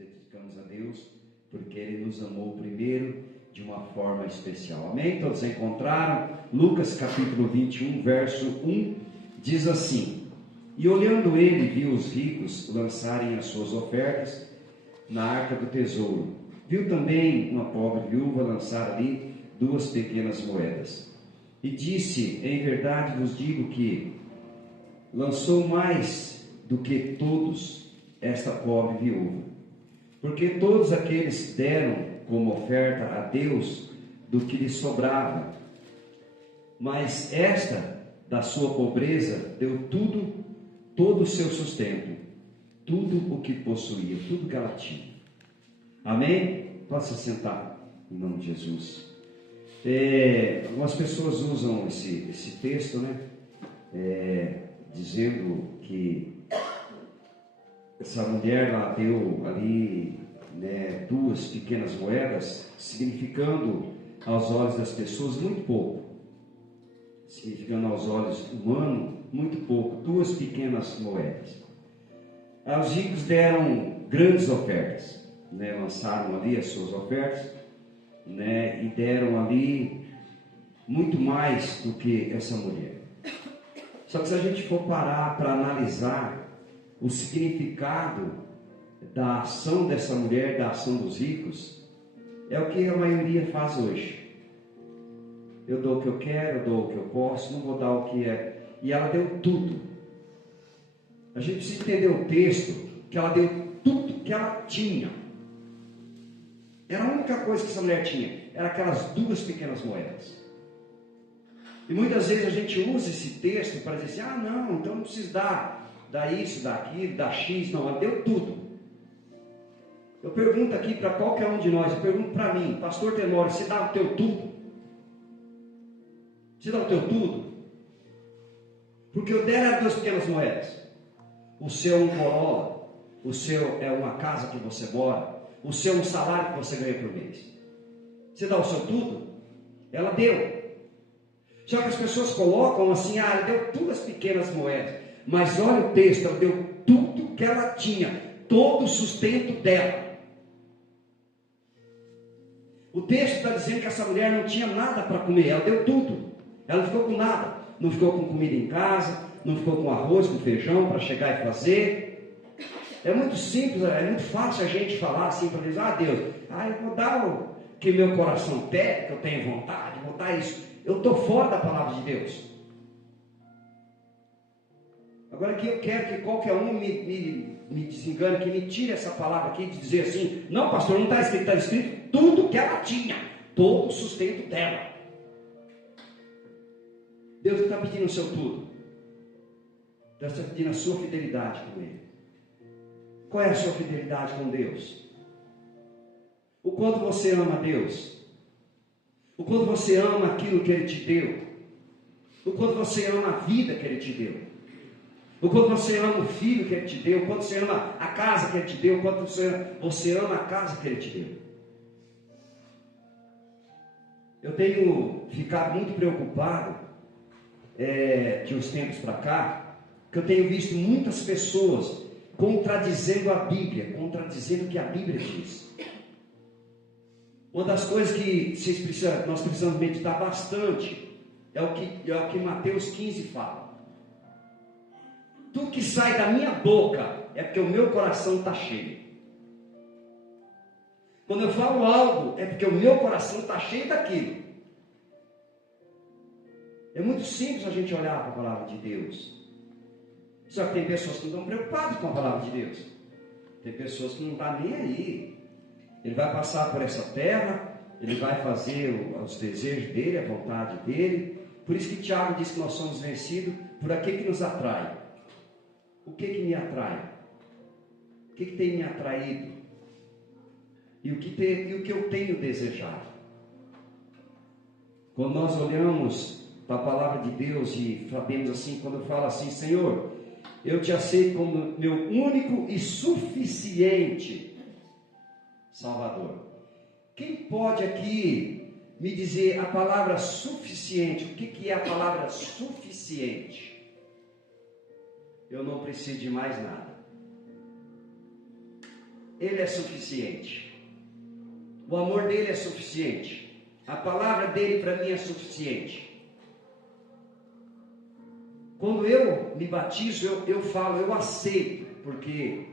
dedicamos a Deus porque Ele nos amou primeiro de uma forma especial. Amém? Todos encontraram? Lucas capítulo 21, verso 1, diz assim: E olhando ele, viu os ricos lançarem as suas ofertas na arca do tesouro. Viu também uma pobre viúva lançar ali 2 pequenas moedas. E disse: Em verdade vos digo que lançou mais do que todos esta pobre viúva. Porque todos aqueles deram como oferta a Deus do que lhes sobrava. Mas esta, da sua pobreza, deu todo o seu sustento, tudo o que possuía, tudo que ela tinha. Amém? Pode se sentar, em nome de Jesus. Algumas pessoas usam esse texto, né? Dizendo que essa mulher lá deu ali, né, 2 pequenas moedas, significando aos olhos das pessoas muito pouco, significando aos olhos humanos muito pouco, 2 pequenas moedas. Os ricos deram grandes ofertas, né, lançaram ali as suas ofertas, né, e deram ali muito mais do que essa mulher. Só que se a gente for parar para analisar o significado da ação dessa mulher, da ação dos ricos, é o que a maioria faz hoje. Eu dou o que eu quero, eu dou o que eu posso, não vou dar o que é. E ela deu tudo. A gente precisa entender o texto, que ela deu tudo que ela tinha. Era a única coisa que essa mulher tinha, era aquelas 2 pequenas moedas. E muitas vezes a gente usa esse texto para dizer assim: não, então não precisa dar isso, dar aquilo, dar X. Não, ela deu tudo. Eu pergunto aqui para qualquer um de nós, eu pergunto para mim, pastor Tenório, você dá o teu tudo? Você dá o teu tudo? Porque o dela era 2 pequenas moedas. O seu é um Corolla, o seu é uma casa que você mora, o seu é um salário que você ganha por mês. Você dá o seu tudo? Ela deu. Só que as pessoas colocam assim: ela deu 2 pequenas moedas. Mas olha o texto, ela deu tudo que ela tinha, todo o sustento dela. O texto está dizendo que essa mulher não tinha nada para comer, ela deu tudo. Ela não ficou com nada, não ficou com comida em casa, não ficou com arroz, com feijão para chegar e fazer. É muito simples, é muito fácil a gente falar assim para dizer: Deus, eu vou dar o que meu coração pede, que eu tenho vontade, vou dar isso. Eu estou fora da palavra de Deus. Agora que eu quero que qualquer um me desengane, que me tire essa palavra aqui de dizer assim: não, pastor, não está escrito, está escrito tudo que ela tinha, todo o sustento dela. Deus está pedindo o seu tudo. Deus está pedindo a sua fidelidade com Ele. Qual é a sua fidelidade com Deus? O quanto você ama Deus? O quanto você ama aquilo que Ele te deu? O quanto você ama a vida que Ele te deu? O quanto você ama o filho que Ele te deu? O quanto você ama a casa que Ele te deu? O quanto você ama a casa que Ele te deu? Eu tenho ficado muito preocupado de uns tempos para cá, que eu tenho visto muitas pessoas contradizendo a Bíblia, contradizendo o que a Bíblia diz. Uma das coisas que nós precisamos meditar bastante é o que Mateus 15 fala. Tudo que sai da minha boca é porque o meu coração está cheio. Quando eu falo algo, é porque o meu coração está cheio daquilo. É muito simples a gente olhar para a palavra de Deus. Só que tem pessoas que não estão preocupadas com a palavra de Deus. Tem pessoas que não estão nem aí. Ele vai passar por essa terra, ele vai fazer os desejos dele, a vontade dele. Por isso que Tiago diz que nós somos vencidos por aquilo que nos atrai. O que me atrai? O que tem me atraído? E o que eu tenho desejado? Quando nós olhamos para a palavra de Deus e sabemos assim, quando eu falo assim: Senhor, eu te aceito como meu único e suficiente Salvador. Quem pode aqui me dizer a palavra suficiente? O que é a palavra suficiente? Eu não preciso de mais nada. Ele é suficiente. O amor dele é suficiente. A palavra dele para mim é suficiente. Quando eu me batizo, eu falo, eu aceito, porque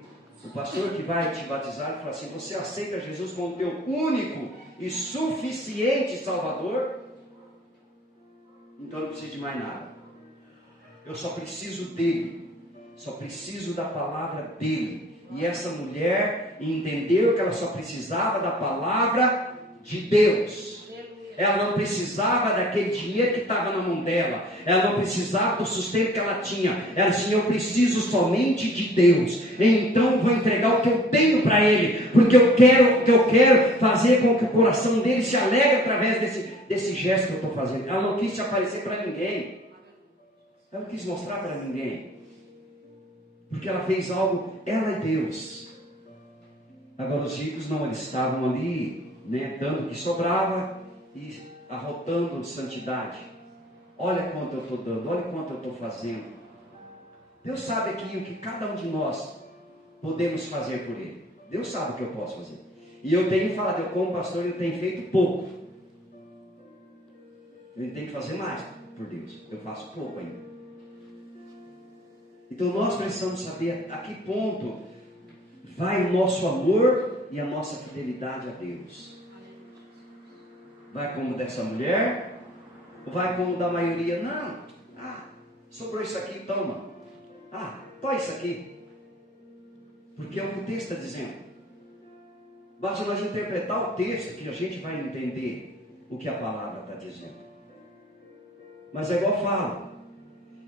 o pastor que vai te batizar, ele fala assim, você aceita Jesus como teu único e suficiente Salvador? Então não preciso de mais nada. Eu só preciso dele, só preciso da palavra dele. E essa mulher entendeu que ela só precisava da palavra de Deus. Ela não precisava daquele dinheiro que estava na mão dela. Ela não precisava do sustento que ela tinha. Ela disse, eu preciso somente de Deus. Então vou entregar o que eu tenho para Ele. Porque eu quero fazer com que o coração dele se alegre através desse gesto que eu estou fazendo. Ela não quis se aparecer para ninguém. Ela não quis mostrar para ninguém. Porque ela fez algo, ela e Deus. Agora os ricos não, eles estavam ali, dando o que sobrava e arrotando santidade. Olha quanto eu estou dando, olha quanto eu estou fazendo. Deus sabe aqui o que cada um de nós podemos fazer por Ele. Deus sabe o que eu posso fazer. E eu tenho falado, eu como pastor, eu tenho feito pouco. Eu tenho que fazer mais por Deus. Eu faço pouco ainda. Então nós precisamos saber a que ponto vai o nosso amor e a nossa fidelidade a Deus. Vai como dessa mulher? Ou vai como da maioria? Não. Sobrou isso aqui, toma. Toma isso aqui. Porque é o que o texto está dizendo. Basta nós interpretar o texto que a gente vai entender o que a palavra está dizendo. Mas é igual eu falo.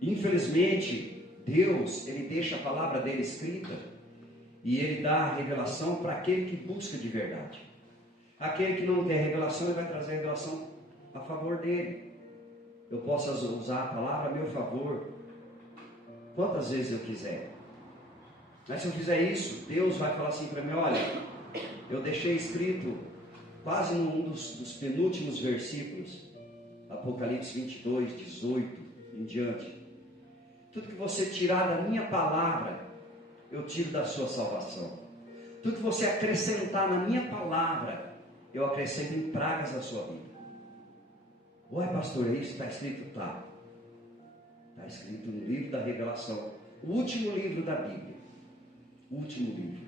Infelizmente, Deus, Ele deixa a palavra dele escrita e Ele dá a revelação para aquele que busca de verdade. Aquele que não quer revelação, Ele vai trazer a revelação a favor dele. Eu posso usar a palavra a meu favor quantas vezes eu quiser. Mas se eu fizer isso, Deus vai falar assim para mim, olha, eu deixei escrito quase num dos penúltimos versículos, Apocalipse 22, 18 em diante. Tudo que você tirar da minha palavra, eu tiro da sua salvação. Tudo que você acrescentar na minha palavra, eu acrescento em pragas da sua vida. Ué, pastor, é isso? Está escrito? Está. Está escrito no livro da Revelação. O último livro da Bíblia. O último livro.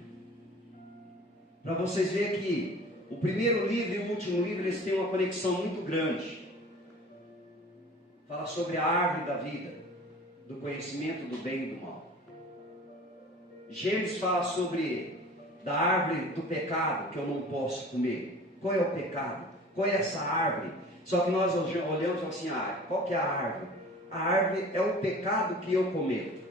Para vocês verem que o primeiro livro e o último livro, eles têm uma conexão muito grande. Fala sobre a árvore da vida, do conhecimento do bem e do mal. Gênesis fala sobre da árvore do pecado que eu não posso comer. Qual é o pecado? Qual é essa árvore? Só que nós olhamos assim, qual que é a árvore? A árvore é o pecado que eu cometo.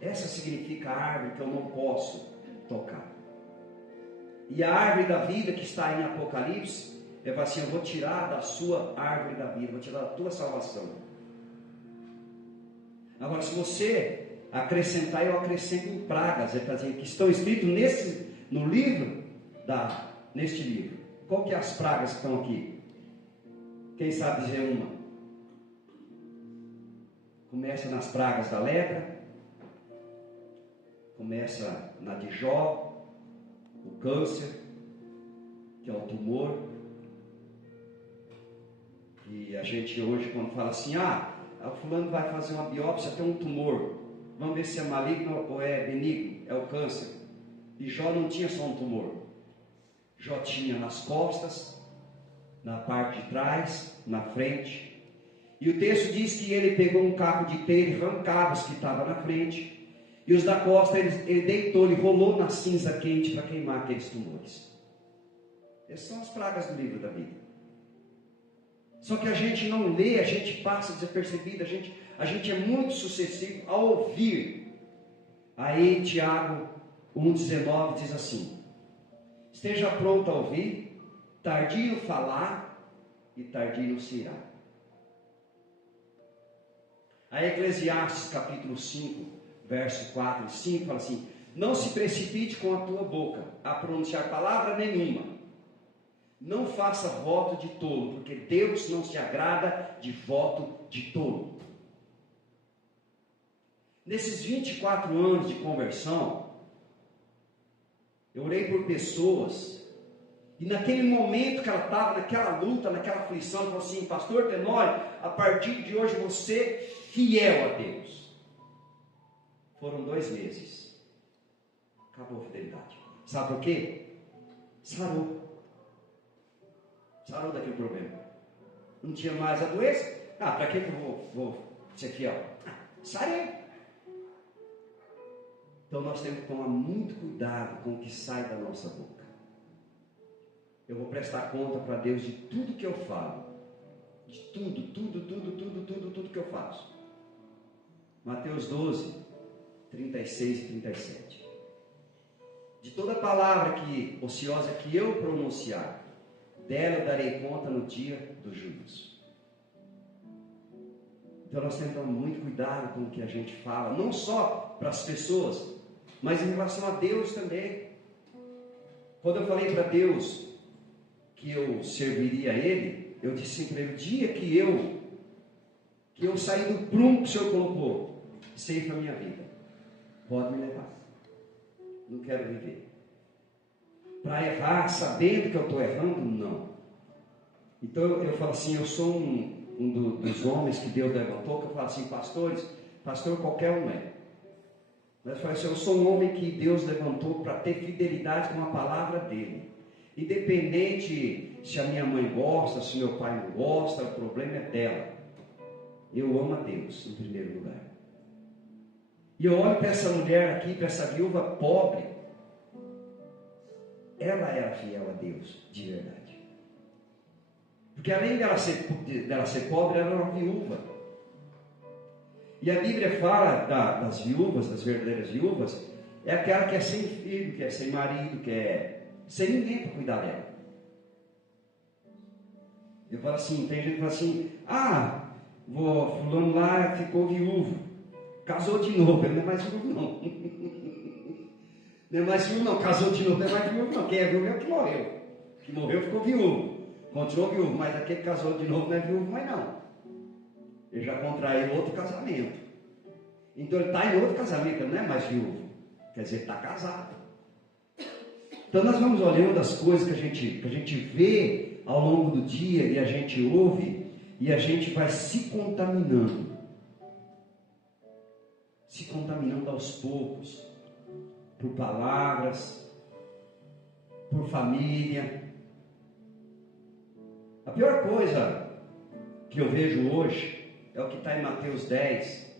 Essa significa a árvore que eu não posso tocar. E a árvore da vida que está em Apocalipse, é assim, eu vou tirar da sua árvore da vida, vou tirar da tua salvação. Agora, se você acrescentar, eu acrescento em pragas, que estão escritos no livro, neste livro. Qual que é as pragas que estão aqui? Quem sabe dizer uma? Começa nas pragas da lepra, começa na de Jó, o câncer, que é o tumor. E a gente hoje, quando fala assim, o fulano vai fazer uma biópsia, tem um tumor, vamos ver se é maligno ou é benigno, é o câncer. E Jó não tinha só um tumor, Jó tinha nas costas, na parte de trás, na frente. E o texto diz que ele pegou um cabo de teia e arrancava os que estavam na frente, e os da costa ele deitou, ele rolou na cinza quente para queimar aqueles tumores. Essas são as pragas do livro da Bíblia. Só que a gente não lê, a gente passa desapercebido, a gente é muito sucessivo a ouvir. Aí Tiago 1,19 diz assim: esteja pronto a ouvir, tardio falar e tardio se irá. Aí Eclesiastes capítulo 5, verso 4 e 5 fala assim: não se precipite com a tua boca a pronunciar palavra nenhuma. Não faça voto de tolo, porque Deus não se agrada de voto de tolo. Nesses 24 anos de conversão, eu orei por pessoas, e naquele momento que ela estava, naquela luta, naquela aflição, ela falou assim: pastor Tenório, a partir de hoje você fiel a Deus. Foram 2 meses, acabou a fidelidade. Sabe por quê? Sarou daquele problema. Não tinha mais a doença. Para que eu vou ser fiel? Sarei. Então nós temos que tomar muito cuidado com o que sai da nossa boca. Eu vou prestar conta para Deus de tudo que eu falo. De tudo que eu faço. Mateus 12, 36 e 37. De toda palavra ociosa que eu pronunciar, dela eu darei conta no dia do juízo. Então nós temos que tomar muito cuidado com o que a gente fala, não só para as pessoas, mas em relação a Deus também. Quando eu falei para Deus que eu serviria a Ele, eu disse para Ele: o dia que eu sair do prumo que o Senhor colocou, ceifa a minha vida, pode me levar. Não quero viver para errar sabendo que eu estou errando, não. Então eu falo assim, eu sou dos homens que Deus levantou, que eu falo assim: pastor qualquer um é, mas eu falo assim, eu sou um homem que Deus levantou para ter fidelidade com a palavra dele, independente se a minha mãe gosta, se meu pai não gosta, o problema é dela. Eu amo a Deus em primeiro lugar. E eu olho para essa mulher aqui, para essa viúva pobre, ela era fiel a Deus de verdade. Porque além dela ser pobre, ela era uma viúva. E a Bíblia fala das viúvas, das verdadeiras viúvas, é aquela que é sem filho, que é sem marido, que é sem ninguém para cuidar dela. Eu falo assim, tem gente que fala assim: fulano lá ficou viúvo, casou de novo. Ele não é mais viúvo não. Não é mais viúvo não, casou de novo, não é mais viúvo não. Quem é viúvo é o que morreu. Que morreu ficou viúvo, continuou viúvo, mas aquele que casou de novo não é viúvo mais não. Ele já contraiu outro casamento. Então ele está em outro casamento, ele não é mais viúvo. Quer dizer, ele está casado. Então nós vamos olhando as coisas que a gente vê ao longo do dia, e a gente ouve, e a gente vai se contaminando aos poucos, por palavras, por família. A pior coisa que eu vejo hoje é o que está em Mateus 10,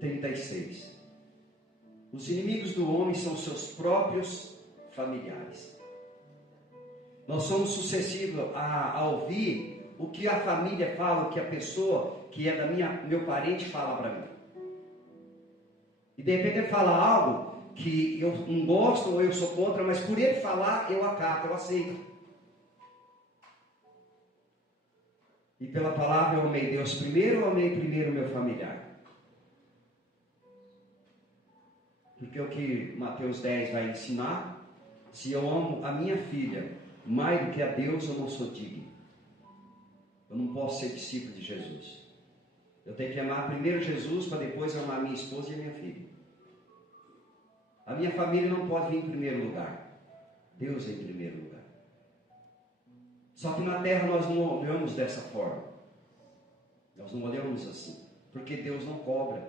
36. Os inimigos do homem são seus próprios familiares. Nós somos sucessivos a ouvir o que a família fala, o que a pessoa que é meu parente fala para mim. E de repente ele fala algo que eu não gosto ou eu sou contra, mas por ele falar eu acato, eu aceito. E pela palavra eu amei Deus primeiro, eu amei primeiro o meu familiar. Porque o que Mateus 10 vai ensinar: se eu amo a minha filha mais do que a Deus, eu não sou digno. Eu não posso ser discípulo de Jesus. Eu tenho que amar primeiro Jesus, para depois amar a minha esposa e a minha filha. A minha família não pode vir em primeiro lugar. Deus é em primeiro lugar. Só que na terra nós não olhamos dessa forma. Nós não olhamos assim. Porque Deus não cobra.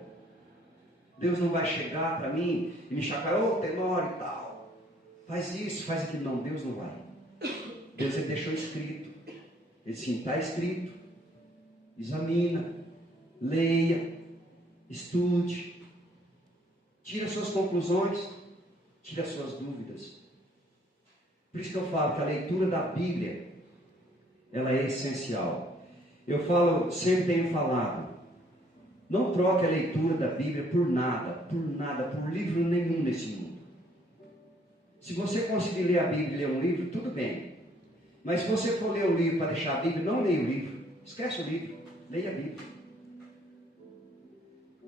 Deus não vai chegar para mim e me chacoalhar: ô Tenório e tal, faz isso, faz aquilo. Não, Deus não vai. Deus ele deixou escrito. Ele sim, está escrito. Examina, leia, estude, tira suas conclusões, tira suas dúvidas. Por isso que eu falo que a leitura da Bíblia, ela é essencial. Eu sempre tenho falado, não troque a leitura da Bíblia por nada, por livro nenhum nesse mundo. Se você conseguir ler a Bíblia e ler um livro, tudo bem. Mas se você for ler o livro para deixar a Bíblia, não leia o livro. Esquece o livro, leia a Bíblia.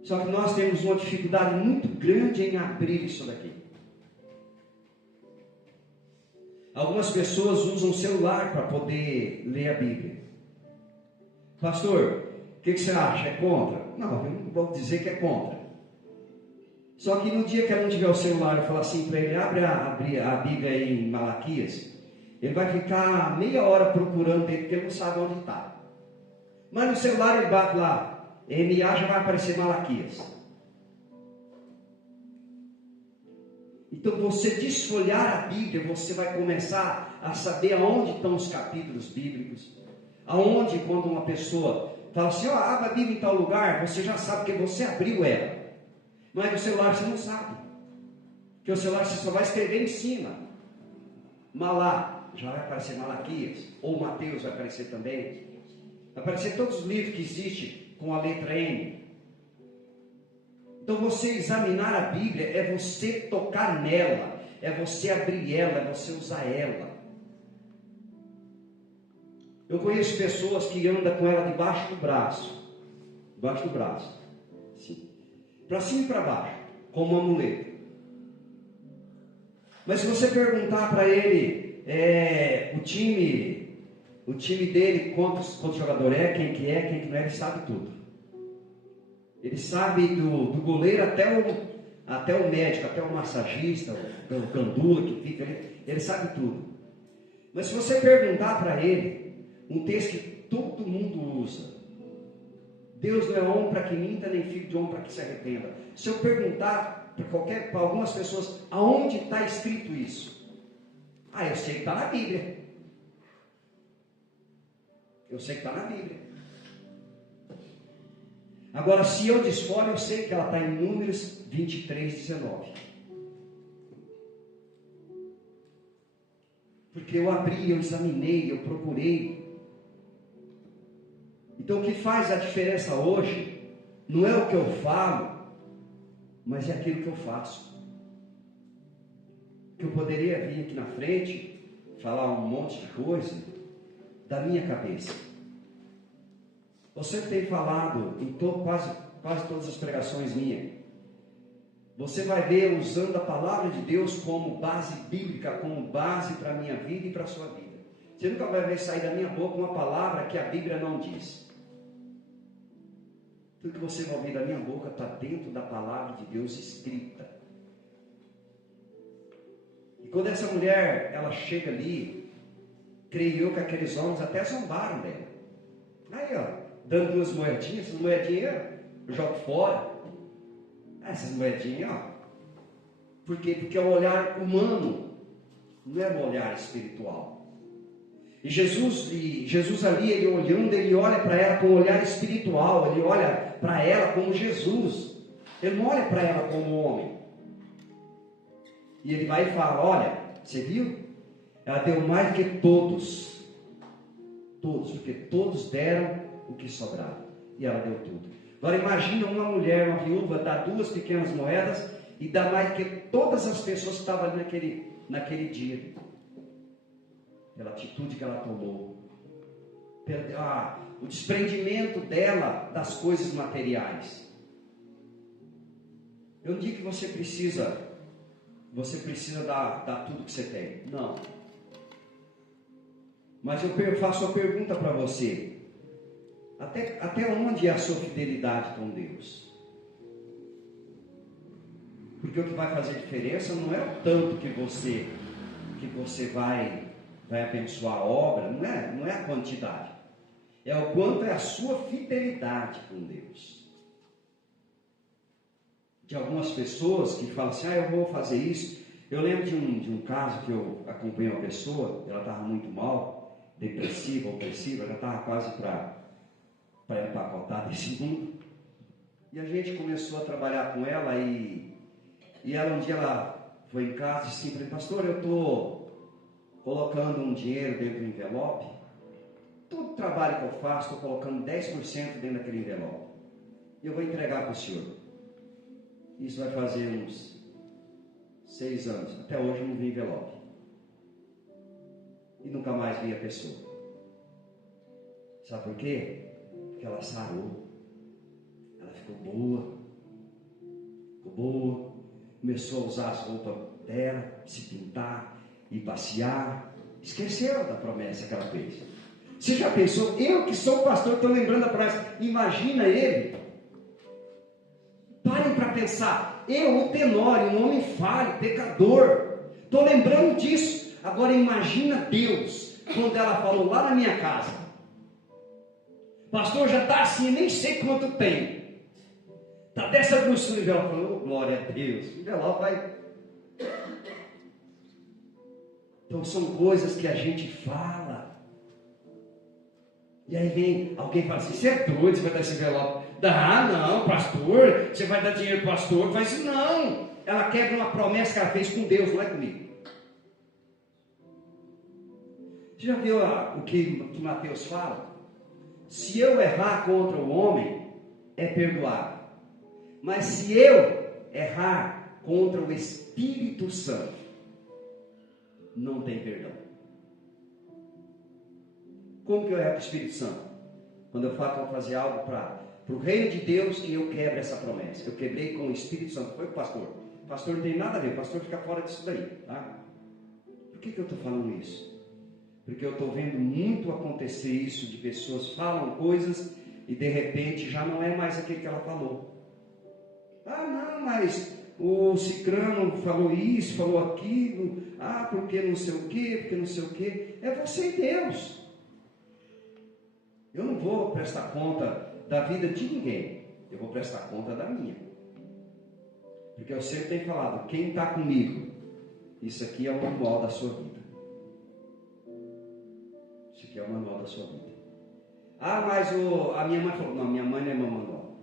Só que nós temos uma dificuldade muito grande em abrir isso daqui. Algumas pessoas usam o celular para poder ler a Bíblia. Pastor, o que você acha? É contra? Não, eu não vou dizer que é contra. Só que no dia que ela não tiver o celular, eu falar assim para ele, abre a Bíblia aí em Malaquias, ele vai ficar meia hora procurando dentro, porque ele não sabe onde está. Mas no celular ele bate lá, MA, já vai aparecer Malaquias. Então você desfolhar a Bíblia, você vai começar a saber aonde estão os capítulos bíblicos. Aonde, quando uma pessoa fala assim, ó, abre a Bíblia em tal lugar, você já sabe que você abriu ela. Mas no celular você não sabe. Porque o celular você só vai escrever em cima. Malá, já vai aparecer Malaquias. Ou Mateus vai aparecer também. Vai aparecer todos os livros que existem com a letra M. Então você examinar a Bíblia é você tocar nela. É você abrir ela, é você usar ela. Eu conheço pessoas que andam com ela debaixo do braço. Debaixo do braço. Sim. Para cima e para baixo, como um amuleto. Mas se você perguntar para ele, o time dele, quantos jogador é, quem que não é, ele sabe tudo. Ele sabe do goleiro até o médico, até o massagista, o candula que fica ali, ele sabe tudo. Mas se você perguntar para ele, um texto que todo mundo usa, Deus não é homem para que minta, nem filho de homem para que se arrependa. Se eu perguntar para algumas pessoas, aonde está escrito isso? Eu sei que está na Bíblia. Eu sei que está na Bíblia. Agora, se eu desfolho, eu sei que ela está em Números 23, 19. Porque eu abri, eu examinei, eu procurei. Então o que faz a diferença hoje não é o que eu falo, mas é aquilo que eu faço. Que eu poderia vir aqui na frente, falar um monte de coisa da minha cabeça. Você tem falado em quase todas as pregações minhas. Você vai ver usando a palavra de Deus como base bíblica, como base para a minha vida e para a sua vida. Você nunca vai ver sair da minha boca uma palavra que a Bíblia não diz. Tudo que você vai ouvir da minha boca está dentro da palavra de Deus escrita. E quando essa mulher, ela chega ali, creio eu que aqueles homens até zombaram dela. Aí, dando duas moedinhas, essas moedinhas eu jogo fora. Essas moedinhas, Por quê? Porque é um olhar humano, não é um olhar espiritual. E Jesus ali, ele olhando, ele olha para ela com um olhar espiritual, ele olha para ela como Jesus, ele não olha para ela como homem. E ele vai e fala, olha, você viu? Ela deu mais do que todos, porque todos deram o que sobrava, e ela deu tudo. Agora imagina uma mulher, uma viúva, dar 2 pequenas moedas, e dar mais do que todas as pessoas que estavam ali naquele dia. Pela atitude que ela tomou, o desprendimento dela das coisas materiais. Eu não digo que você precisa dar tudo que você tem, não. Mas eu faço a pergunta para você, até onde é a sua fidelidade com Deus? Porque o que vai fazer diferença não é o tanto que você vai abençoar a obra, não é a quantidade, é o quanto é a sua fidelidade com Deus. De algumas pessoas que falam assim, eu vou fazer isso. Eu lembro de um caso que eu acompanhei uma pessoa, ela estava muito mal, depressiva, opressiva, ela estava quase para empacotar desse mundo, e a gente começou a trabalhar com ela, e ela um dia ela foi em casa e disse assim, pastor, eu estou colocando um dinheiro dentro do envelope, todo trabalho que eu faço, estou colocando 10% dentro daquele envelope, e eu vou entregar para o senhor. Isso vai fazer uns 6 anos, até hoje eu não vi envelope, e nunca mais vi a pessoa. Sabe por quê? Porque ela sarou, ela ficou boa, começou a usar as roupas dela, se pintar, e passear, esqueceu da promessa que ela fez. Você já pensou, eu que sou pastor, estou lembrando da promessa, imagina ele. Parem para pensar, eu, o Tenório, um homem falho, pecador, estou lembrando disso. Agora imagina Deus, quando ela falou lá na minha casa, pastor, já está assim, nem sei quanto tem, está dessa grossura. E ela falou, oh, glória a Deus, o envelope vai. Então são coisas que a gente fala. E aí vem alguém e fala assim, você é doido, você vai dar esse envelope? Ah, não, pastor, você vai dar dinheiro para o pastor? Faz isso, não. Ela quebra uma promessa que ela fez com Deus, não é comigo. Você já viu o que Mateus fala? Se eu errar contra o homem, é perdoado. Mas se eu errar contra o Espírito Santo, não tem perdão. Como que eu erro com o Espírito Santo? Quando eu falo que eu vou fazer algo para o reino de Deus, que eu quebro essa promessa. Eu quebrei com o Espírito Santo. Foi com o pastor. O pastor não tem nada a ver. O pastor fica fora disso daí. Tá? Por que eu estou falando isso? Porque eu estou vendo muito acontecer isso, de pessoas falam coisas e de repente já não é mais aquilo que ela falou. Ah, não, mas o cicrano falou isso, falou aquilo. Ah, porque não sei o quê, porque não sei o quê. É você e Deus. Eu não vou prestar conta da vida de ninguém. Eu vou prestar conta da minha. Porque eu sempre tenho falado, quem está comigo, isso aqui é o manual da sua vida. Isso aqui é o manual da sua vida. Ah, mas a minha mãe falou, não, minha mãe não é meu manual.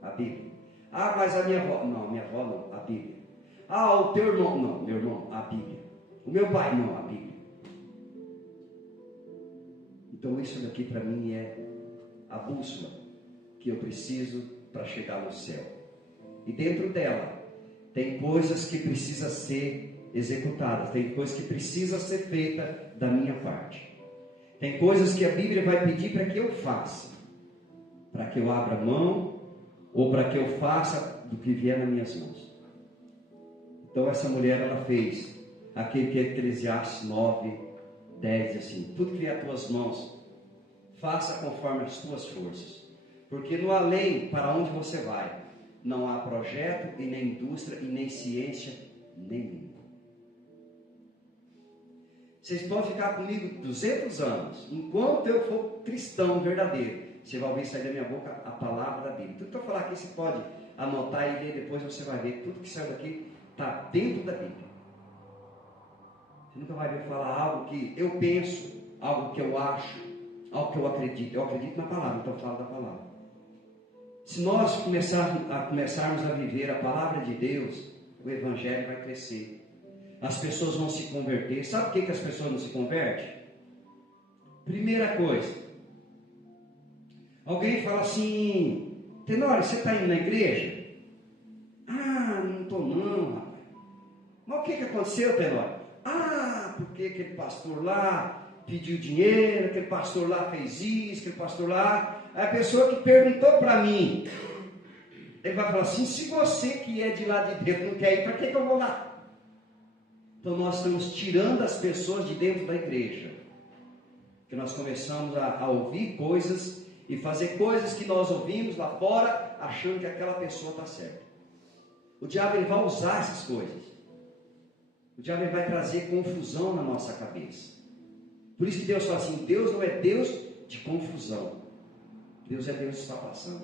A Bíblia. Ah, mas a minha avó, não, minha avó não, a Bíblia. Ah, o teu irmão, não, meu irmão, a Bíblia. O meu pai, não, a Bíblia. Então isso daqui para mim é a bússola que eu preciso para chegar no céu. E dentro dela tem coisas que precisam ser executadas, tem coisas que precisam ser feitas da minha parte. Tem coisas que a Bíblia vai pedir para que eu faça, para que eu abra mão ou para que eu faça do que vier nas minhas mãos. Então essa mulher, ela fez aquele que é Eclesiastes 9, 10, assim, tudo que vier às tuas mãos, faça conforme as tuas forças, porque no além, para onde você vai, não há projeto e nem indústria e nem ciência nenhuma. Vocês podem ficar comigo 200 anos, enquanto eu for cristão verdadeiro, você vai ouvir sair da minha boca a palavra da Bíblia. Tudo que eu falar aqui, você pode anotar e ler depois, você vai ver, tudo que saiu daqui está dentro da Bíblia. Você nunca vai ver falar algo que eu penso, algo que eu acho, algo que eu acredito. Eu acredito na palavra, então eu falo da palavra. Se nós começarmos a viver a palavra de Deus, o Evangelho vai crescer. As pessoas vão se converter. Sabe por que as pessoas não se convertem? Primeira coisa, alguém fala assim, Tenório, você está indo na igreja? Ah, não estou não, rapaz. Mas o que aconteceu, Tenório? Ah, porque aquele pastor lá pediu dinheiro, aquele pastor lá fez isso, aquele pastor lá. Aí a pessoa que perguntou para mim, ele vai falar assim, se você que é de lá de dentro não quer ir, para que eu vou lá? Então nós estamos tirando as pessoas de dentro da igreja. Porque nós começamos a ouvir coisas e fazer coisas que nós ouvimos lá fora, achando que aquela pessoa está certa. O diabo, ele vai usar essas coisas. O diabo, ele vai trazer confusão na nossa cabeça. Por isso que Deus fala assim, Deus não é Deus de confusão. Deus é Deus de salvação.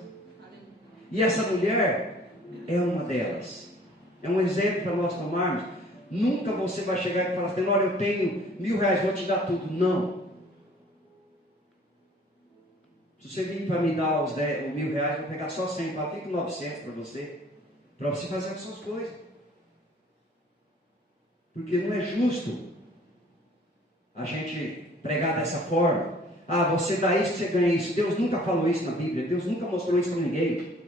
E essa mulher é uma delas. É um exemplo para nós tomarmos. Nunca você vai chegar e falar assim, olha, eu tenho R$1.000, vou te dar tudo. Não. Se você vir para me dar os R$1.000, eu vou pegar só 100, fica 900 para você fazer as suas coisas. Porque não é justo a gente pregar dessa forma. Ah, você dá isso, você ganha isso. Deus nunca falou isso na Bíblia. Deus nunca mostrou isso para ninguém.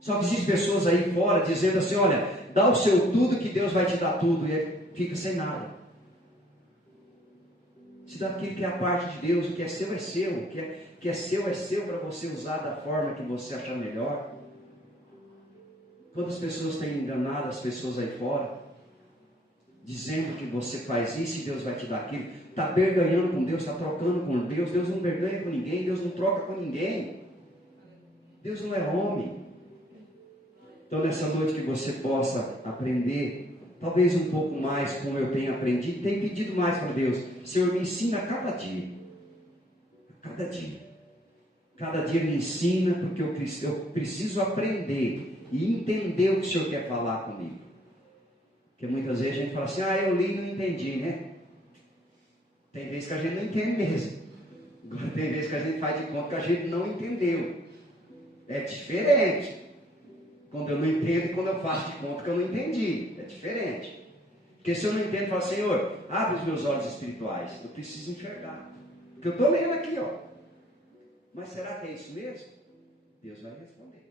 Só que existem pessoas aí fora dizendo assim, olha, dá o seu tudo que Deus vai te dar tudo. E aí fica sem nada. Se dá aquilo que é a parte de Deus, o que é seu é seu. O que é seu para você usar da forma que você achar melhor. Quantas pessoas têm enganado as pessoas aí fora? Dizendo que você faz isso e Deus vai te dar aquilo. Está berganhando com Deus, está trocando com Deus. Deus não berganha com ninguém, Deus não troca com ninguém. Deus não é homem. Então, nessa noite que você possa aprender, talvez um pouco mais como eu tenho aprendido, tenho pedido mais para Deus. Senhor, me ensina a cada dia. A cada dia. Cada dia me ensina, porque eu preciso aprender e entender o que o Senhor quer falar comigo. Porque muitas vezes a gente fala assim, eu li e não entendi, né? Tem vezes que a gente não entende mesmo. Agora tem vezes que a gente faz de conta que a gente não entendeu. É diferente. Quando eu não entendo e quando eu faço de conta que eu não entendi. É diferente. Porque se eu não entendo, eu falo, Senhor, abre os meus olhos espirituais. Eu preciso enxergar. Porque eu estou lendo aqui, ó. Mas será que é isso mesmo? Deus vai responder.